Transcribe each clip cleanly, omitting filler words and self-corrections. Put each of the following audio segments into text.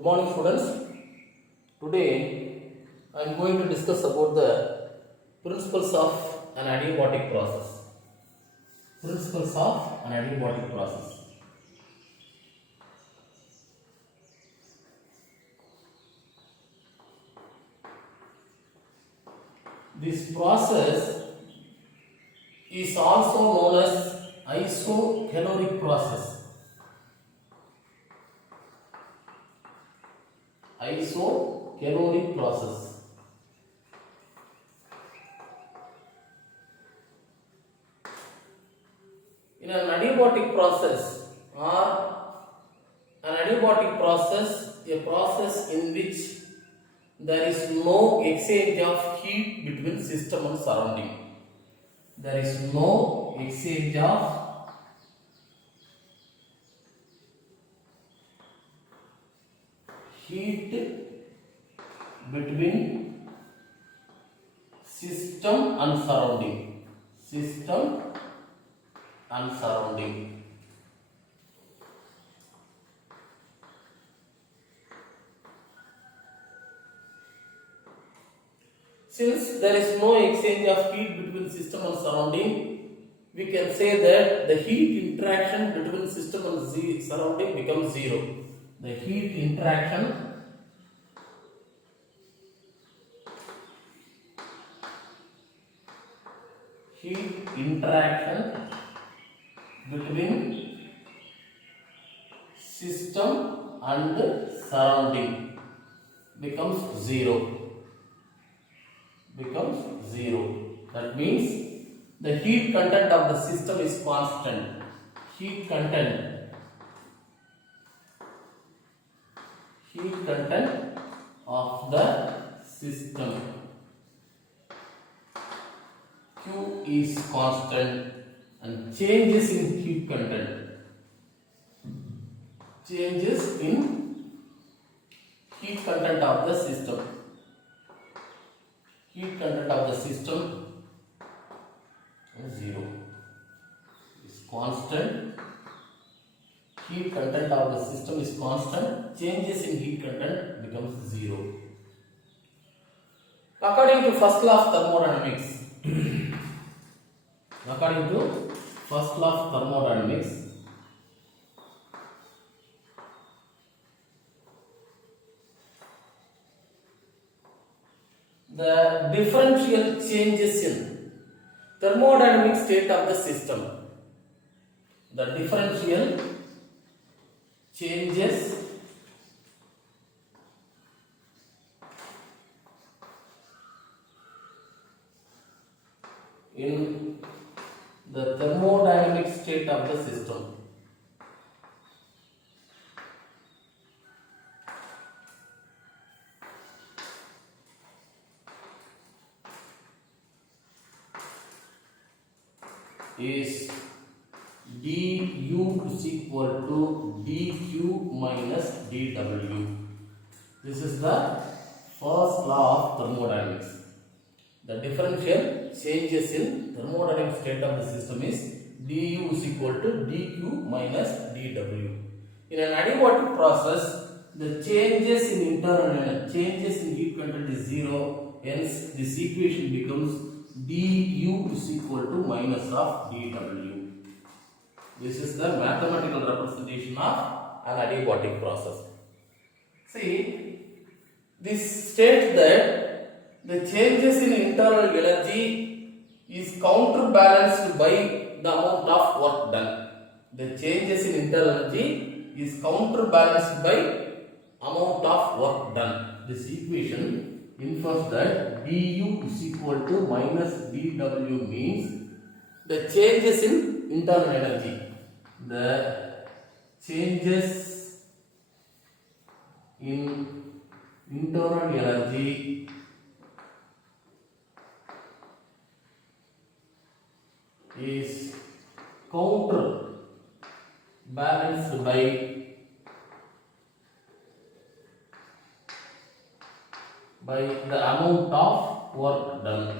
Good morning, students. Today I am going to discuss about the principles of an adiabatic process. Principles of an adiabatic process. This process is also known as isocaloric process. Isocaloric process. In an adiabatic process a process in which there is no exchange of heat between system and surrounding. There is no exchange of heat between system and surrounding. System and surrounding. Since there is no exchange of heat between system and surrounding, we can say that the heat interaction between system and surrounding becomes zero. The heat interaction between system and surrounding becomes zero. That means the heat content of the system is constant. Heat content of the system Q is constant, and changes in heat content of the system. Heat content of the system is zero. Is constant. Heat content of the system is constant. Changes in heat content becomes zero. According to first law of thermodynamics, the differential changes in thermodynamic state of the system. The differential changes in the thermodynamic state of the system. Is du is equal to dq minus dw. This is the first law of thermodynamics. The differential changes in thermodynamic state of the system is du is equal to dq minus dw. In an adiabatic process, the changes in heat content is zero. Hence, this equation becomes du is equal to minus of dw. This is the mathematical representation of an adiabatic process. See, this states that the changes in internal energy is counterbalanced by the amount of work done. The changes in internal energy is counterbalanced by amount of work done. This equation infers that du is equal to minus dw means the changes in internal energy. The changes in internal energy is counterbalanced by the amount of work done.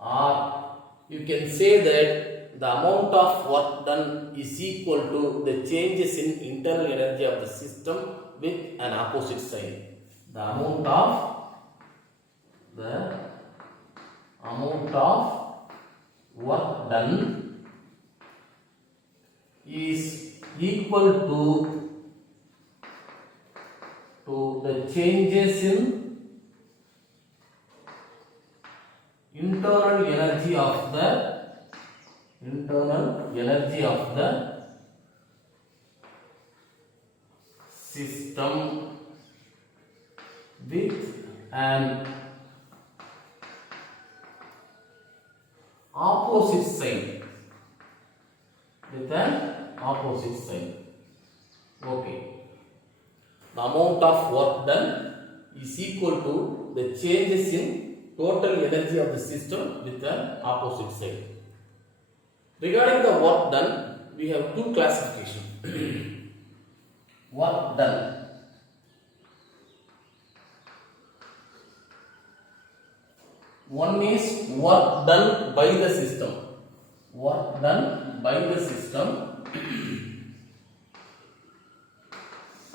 Or you can say that the amount of work done is equal to the changes in internal energy of the system with an opposite sign. The amount of work done is equal to the changes in internal energy of the system with an opposite sign. Okay. The amount of work done is equal to the changes in total energy of the system with an opposite sign. Regarding the work done, we have two classifications. Work done. One is work done by the system.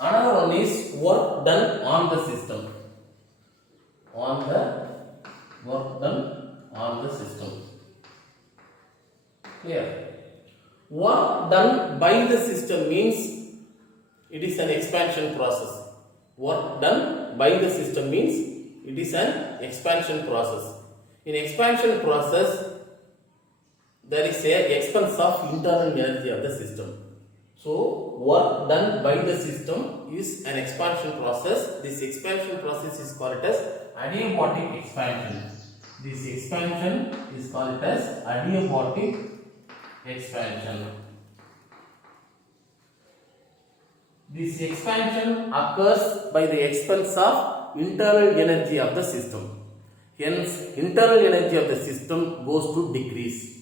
Another one is work done on the system. Clear? Work done by the system means it is an expansion process. Work done by the system means it is an expansion process. In expansion process, there is a expense of internal energy of the system. So, work done by the system is an expansion process. This expansion process is called as adiabatic expansion. This expansion is called as adiabatic expansion. This expansion occurs by the expense of internal energy of the system. Hence, internal energy of the system goes to decrease.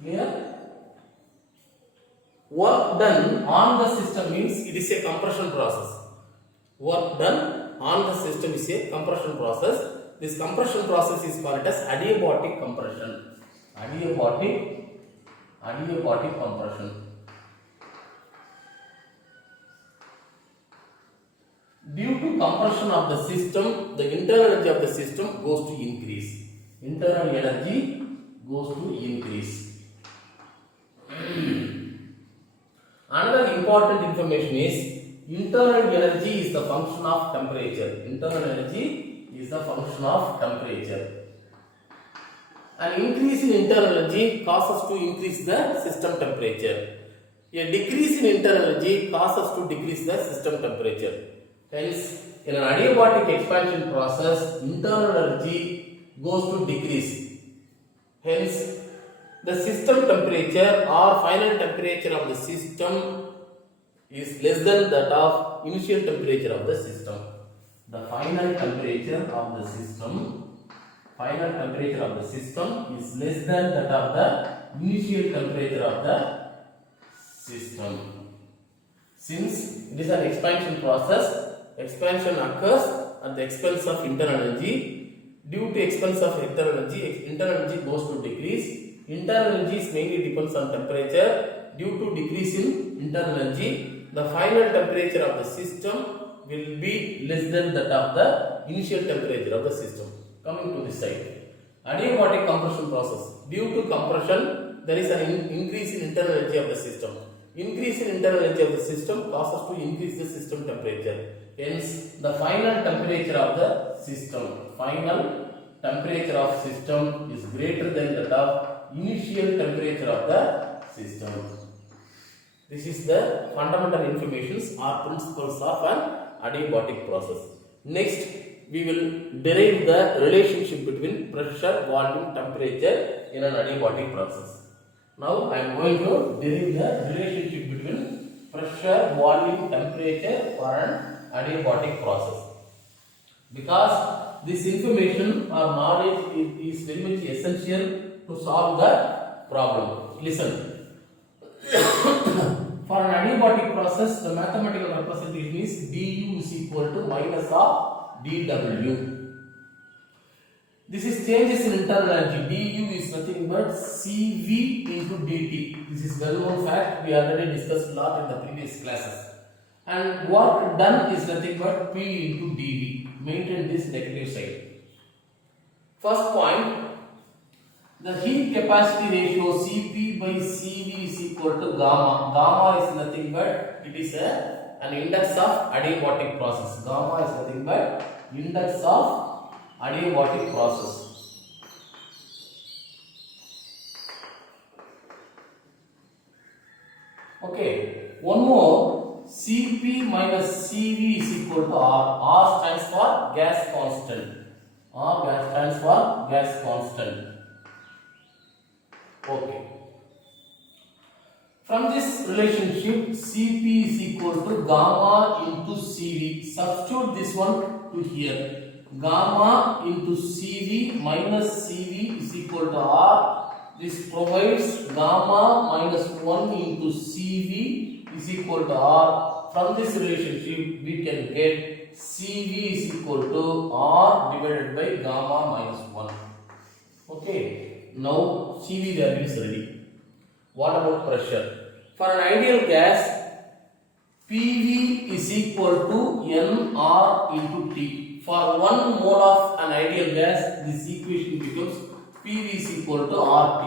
Clear? Work done on the system means it is a compression process. This compression process is called as adiabatic compression. Adiabatic compression. Due to compression of the system, the internal energy of the system goes to increase. Another important information is internal energy is the function of temperature. An increase in internal energy causes to increase the system temperature. A decrease in internal energy causes to decrease the system temperature. Hence, in an adiabatic expansion process, internal energy goes to decrease. Hence, the system temperature or final temperature of the system is less than that of initial temperature of the system. The final temperature of the system is less than that of the initial temperature of the system. Since it is an expansion process, expansion occurs at the expense of internal energy. Due to expense of internal energy goes to decrease. Internal energy mainly depends on temperature. Due to decrease in internal energy, the final temperature of the system will be less than that of the initial temperature of the system. Coming to this side, adiabatic compression process. Due to compression, there is an increase in internal energy of the system. Increase in internal energy of the system causes to increase the system temperature. Hence, the final temperature of the system is greater than that of initial temperature of the system. This is the fundamental informations or principles of an adiabatic process. Next, we will derive the relationship between pressure, volume, temperature in an adiabatic process. Now, I am going to derive the relationship between pressure, volume, temperature for an adiabatic process. Because this information or knowledge is very much essential to solve the problem. Listen. For an adiabatic process, the mathematical representation is du is equal to minus of dw. This is changes in internal energy. du is nothing but Cv into dt. This is well known fact. We already discussed a lot in the previous classes. And work done is nothing but P into dV. Maintain this negative side. First point, the heat capacity ratio Cp by Cv is equal to gamma. Gamma is nothing but it is an index of adiabatic process. Gamma is nothing but index of adiabatic process. Okay, one more, Cp minus Cv is equal to R. R stands for gas constant. R stands for gas constant. Okay. From this relationship, Cp is equal to gamma into Cv. Substitute this one to here. Gamma into Cv minus Cv is equal to R. This provides gamma minus 1 into Cv is equal to R. From this relationship, we can get Cv is equal to R divided by gamma minus 1. Okay. Now Cv value is ready. What about pressure? For an ideal gas, PV is equal to nR into T. For 1 mole of an ideal gas, this equation becomes PV is equal to RT.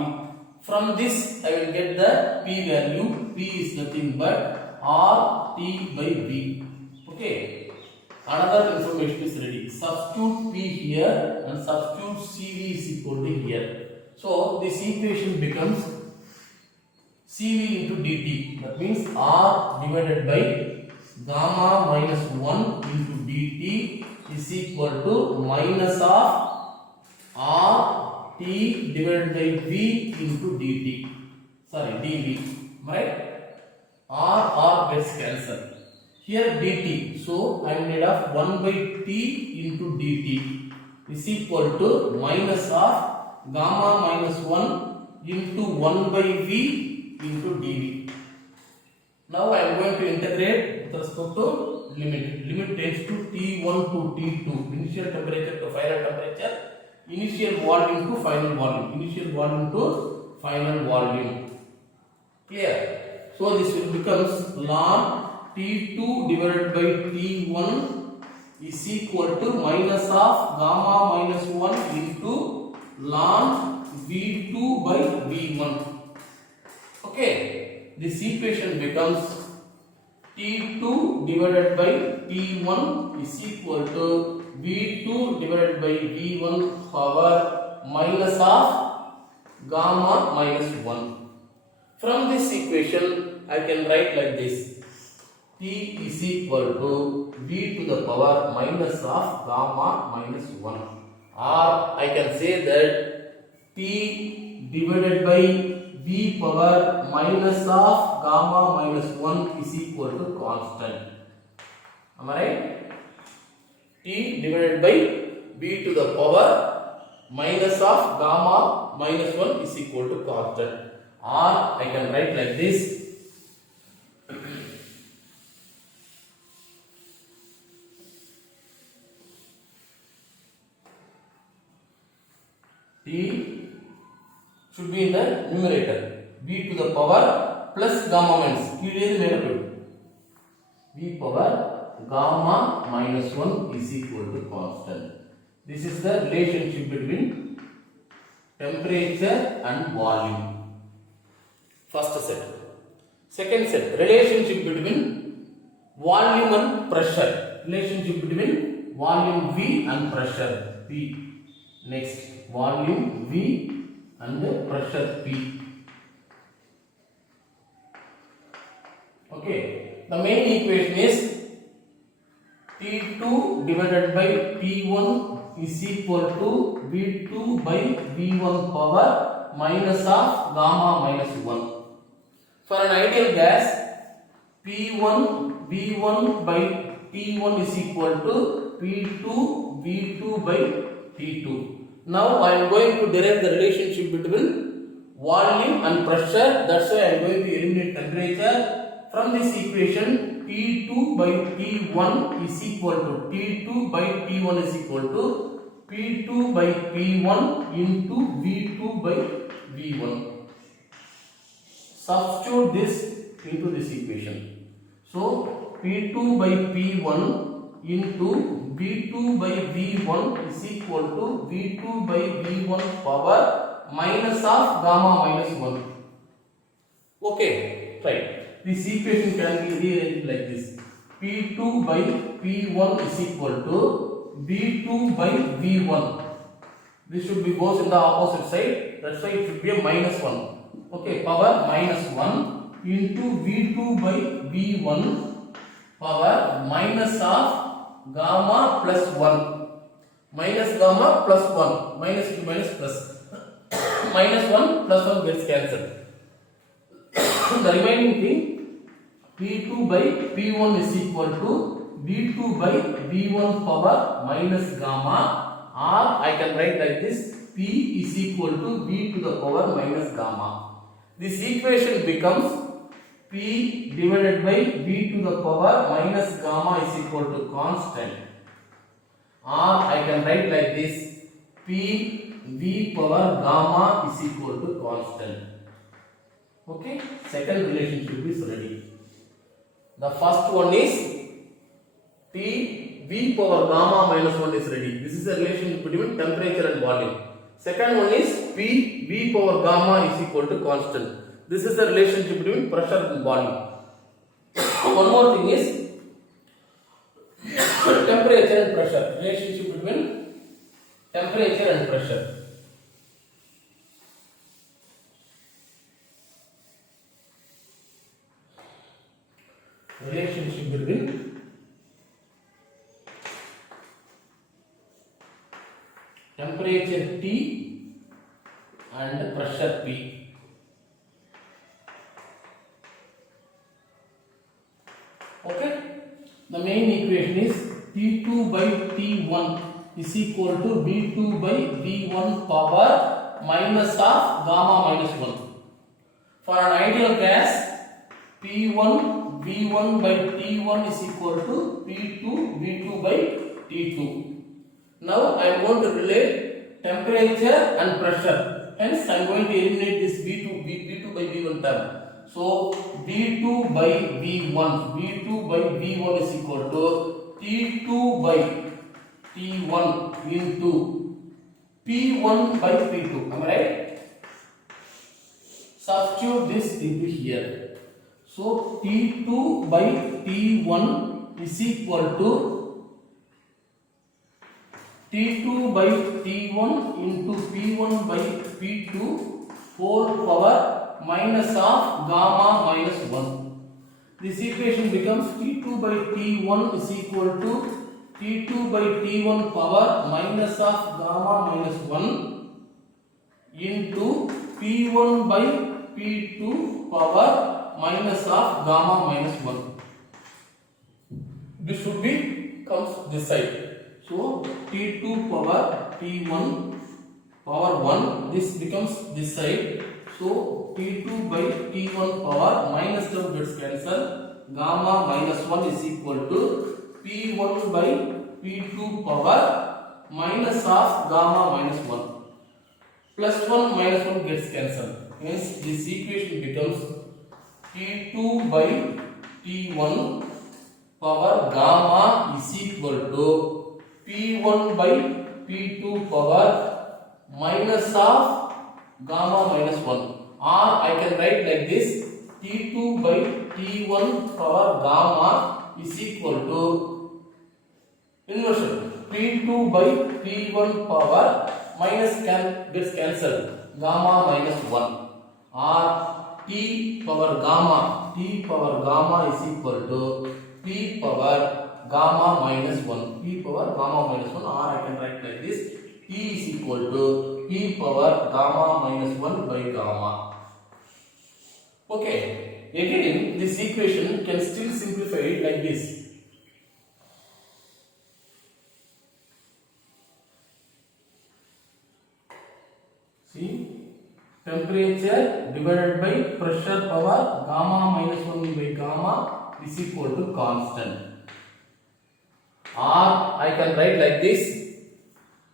From this, I will get the P value. P is nothing but RT by V. Okay. Another information is ready. Substitute P here and substitute Cv is equal to here. So this equation becomes Cv into dt. That means R divided by gamma minus 1 into dt is equal to minus of R T divided by V into dt. Sorry, dV. Right? R gets cancelled. Here dt. So I am made of 1 by T into dt is equal to minus of gamma minus 1 into 1 by V into dV. Now I am going to integrate with respect to limit. Limit tends to T1 to T2. Initial temperature to final temperature. Initial volume to final volume. Initial volume to final volume. Clear? So this will becomes ln T2 divided by T1 is equal to minus of gamma minus 1 into ln V2 by V1. Okay, this equation becomes T2 divided by T1 is equal to V2 divided by V1 power minus of gamma minus 1. From this equation, I can write like this. T is equal to V to the power minus of gamma minus 1. Or I can say that T divided by V power minus of gamma minus 1 is equal to constant. Am I right? T divided by V to the power minus of gamma minus 1 is equal to constant. Or I can write like this. T should be in the numerator. V to the power plus gamma minus. V power gamma minus 1 is equal to constant. This is the relationship between temperature and volume. First set. Second set. Relationship between volume and pressure. Relationship between volume V and pressure P. Next. Volume V and pressure P. Okay. The main equation is T2 divided by T1 is equal to V2 by V1 power minus of gamma minus 1. For an ideal gas, P1 V1 by T1 is equal to P2 V2 by T2. Now I am going to derive the relationship between volume and pressure. That's why I am going to eliminate temperature. From this equation, T2 by T1 is equal to T2 by T1 is equal to P2 by P1 into V2 by V1. Substitute this into this equation. So P2 by P1 into V2 by V1 is equal to V2 by V1 power minus of gamma minus 1. Okay, right. This equation can be rearranged like this. P2 by P1 is equal to V2 by V1. This should be both in the opposite side. That's why it should be a minus 1. Okay, power minus 1 into V2 by V1 power minus of gamma plus 1. Minus gamma plus 1. Minus to minus plus. Minus 1 plus 1 gets cancelled. The remaining thing, P2 by P1 is equal to V2 by V1 power minus gamma, or I can write like this, P is equal to V to the power minus gamma. This equation becomes P divided by V to the power minus gamma is equal to constant, or I can write like this, P V power gamma is equal to constant. Okay, second relationship is ready. The first one is P V power gamma minus 1 is ready. This is the relation between temperature and volume. Second one is P V power gamma is equal to constant. This is the relationship between pressure and volume. One more thing is temperature and pressure. Relationship between temperature and pressure. Relationship between temperature T and pressure P. Okay, the main equation is T2 by T1 is equal to V2 by V1 power minus of gamma minus 1. For an ideal gas, P1 V1 by T1 is equal to P2 V2 by T2. Now I am going to relate temperature and pressure. Hence I am going to eliminate this V2 by V1 term. So V2 by V1 is equal to T2 by T1 into P1 by P2. Am I right? Substitute this into here. So T2 by T1 is equal to T2 by T1 into P1 by P2 whole power minus of gamma minus 1. This equation becomes T2 by T1 is equal to T2 by T1 power minus of gamma minus 1 into P1 by P2 power minus of gamma minus 1. This should be comes this side. So T2 power T1 power 1, this becomes this side. So T2 by T1 power minus term gets cancelled. Gamma minus 1 is equal to P1 by P2 power minus of gamma minus 1. Plus 1 minus 1 gets cancelled. Hence this equation becomes T2 by T1 power gamma is equal to P1 by P2 power minus of gamma minus 1. Or I can write like this, T2 by T1 power gamma is equal to inversion. P2 by P1 power minus gets cancelled. Gamma minus 1. Or T power gamma is equal to P power gamma minus 1. P power gamma minus 1, or I can write like this, T is equal to P power gamma minus 1 by gamma. Okay, again this equation can still simplify it like this. See, temperature divided by pressure power gamma minus 1 by gamma is equal to constant. Or I can write like this,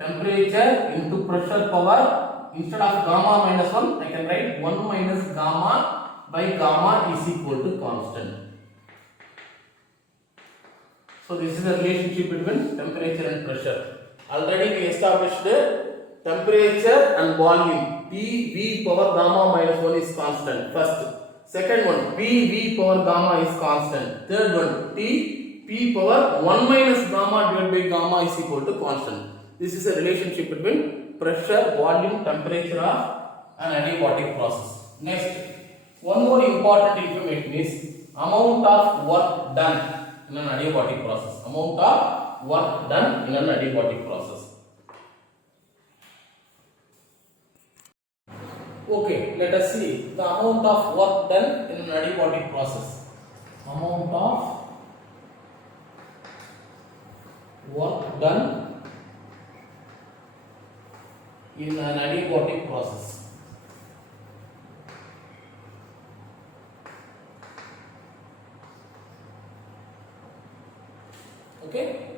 temperature into pressure power, instead of gamma minus 1, I can write 1 minus gamma by gamma is equal to constant. So this is the relationship between temperature and pressure. Already we established temperature and volume. T V power gamma minus 1 is constant. First. Second one, P V power gamma is constant. Third one, T P power 1 minus gamma divided by gamma is equal to constant. This is a relationship between pressure, volume, temperature of an adiabatic process. Next, one more important information is amount of work done in an adiabatic process. Amount of work done in an adiabatic process. Okay, let us see the amount of work done in an adiabatic process. Amount of work done in an adiabatic process. Okay,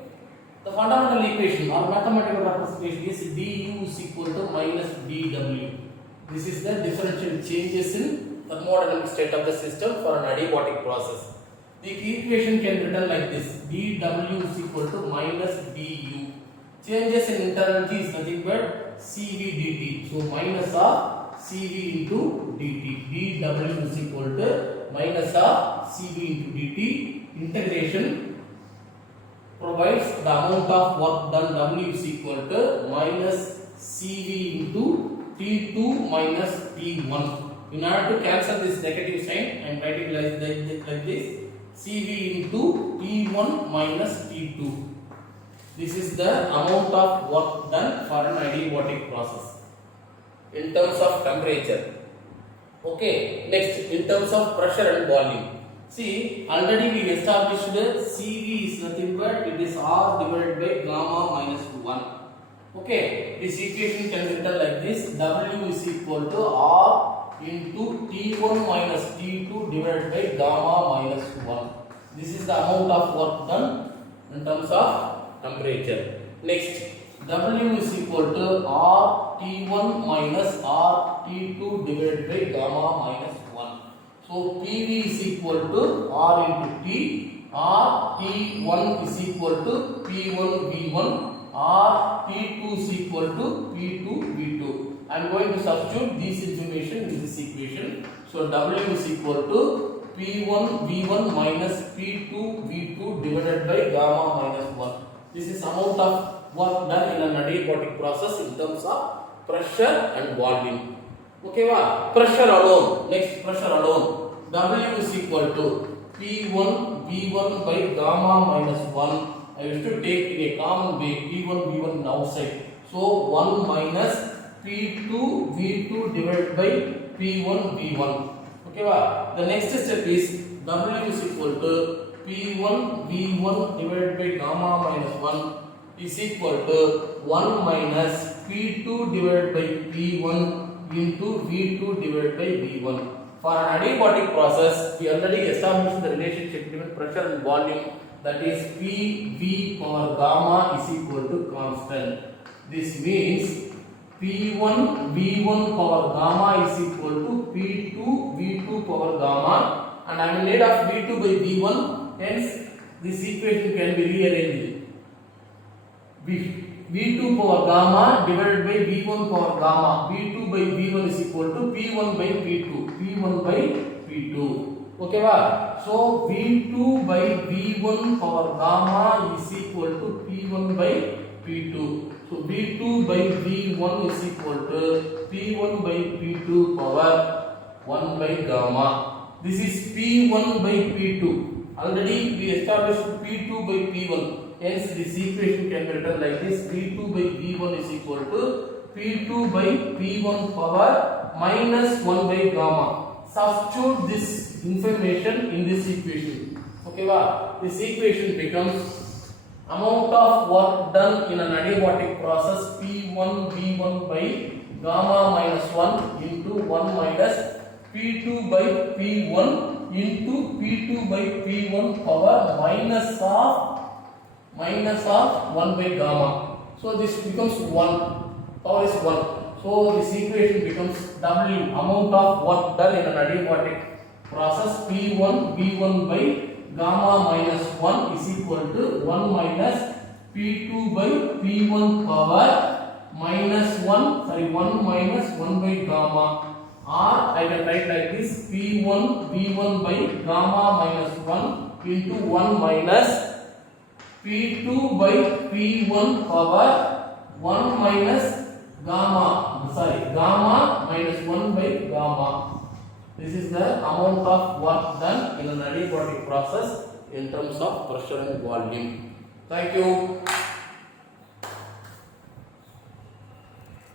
the fundamental equation or mathematical representation is du is equal to minus dw. This is the differential changes in thermodynamic state of the system for an adiabatic process. The equation can be written like this: dw is equal to minus du. Changes in internal is nothing but cv dt. So minus of cv into dt. dw is equal to minus of cv into dt. Integration provides the amount of work done. W is equal to minus cv into T2 minus T1. In order to cancel this negative sign, I am writing like this: Cv into T1 minus T2. This is the amount of work done for an adiabatic process in terms of temperature. Okay, next in terms of pressure and volume. See, already we established Cv is nothing but it is R divided by gamma minus 1. Okay, this equation can be written like this: W is equal to R into T1 minus T2 divided by gamma minus 1. This is the amount of work done in terms of temperature. Next, W is equal to R T1 minus R T2 divided by gamma minus 1. So PV is equal to R into T. R T1 is equal to P1 V1. R T2 is equal to P2 V2. I am going to substitute this information in this equation. So W is equal to P1 V1 minus P2 V2 divided by gamma minus 1. This is amount of work done in an adiabatic process in terms of pressure and volume. Okay, pressure alone. Next, pressure alone. W is equal to P1 V1 by gamma minus 1. I used to take in a common way P1 V1 outside. So 1 minus P2 V2 divided by P1 V1. Okay, the next step is W is equal to P1 V1 divided by gamma minus 1 is equal to 1 minus P2 divided by P1 into V2 divided by V1. For an adiabatic process, we already established the relationship between pressure and volume, that is P V power gamma is equal to constant. This means P1 V1 power gamma is equal to P2 V2 power gamma, and I am in need of V2 by V1, hence this equation can be rearranged. V2 power gamma divided by V1 power gamma. V2 by V1 is equal to P1 by P2. P1 by P2. Okay, so V2 by V1 power gamma is equal to P1 by P2. So V2 by V1 is equal to P1 by P2 power 1 by gamma. This is P1 by P2. Already we established P2 by P1. Hence this equation can be written like this: P2 by V1 is equal to P2 by P1 power minus 1 by gamma. Substitute this information in this equation. Okay, this equation becomes amount of work done in an adiabatic process P1 V1 by gamma minus 1 into 1 minus P2 by P1 into P2 by P1 power minus of 1 by gamma. So this becomes 1. Power is 1. So this equation becomes W, amount of work done in an adiabatic process, P1 V1 by gamma minus 1 is equal to 1 minus P2 by P1 power minus 1, sorry, 1 minus 1 by gamma, or I can write like this, P1 V1 by gamma minus 1 into 1 minus P2 by P1 power 1 minus gamma, gamma minus 1 by gamma. This is the amount of work done in an adiabatic process in terms of pressure and volume. Thank you.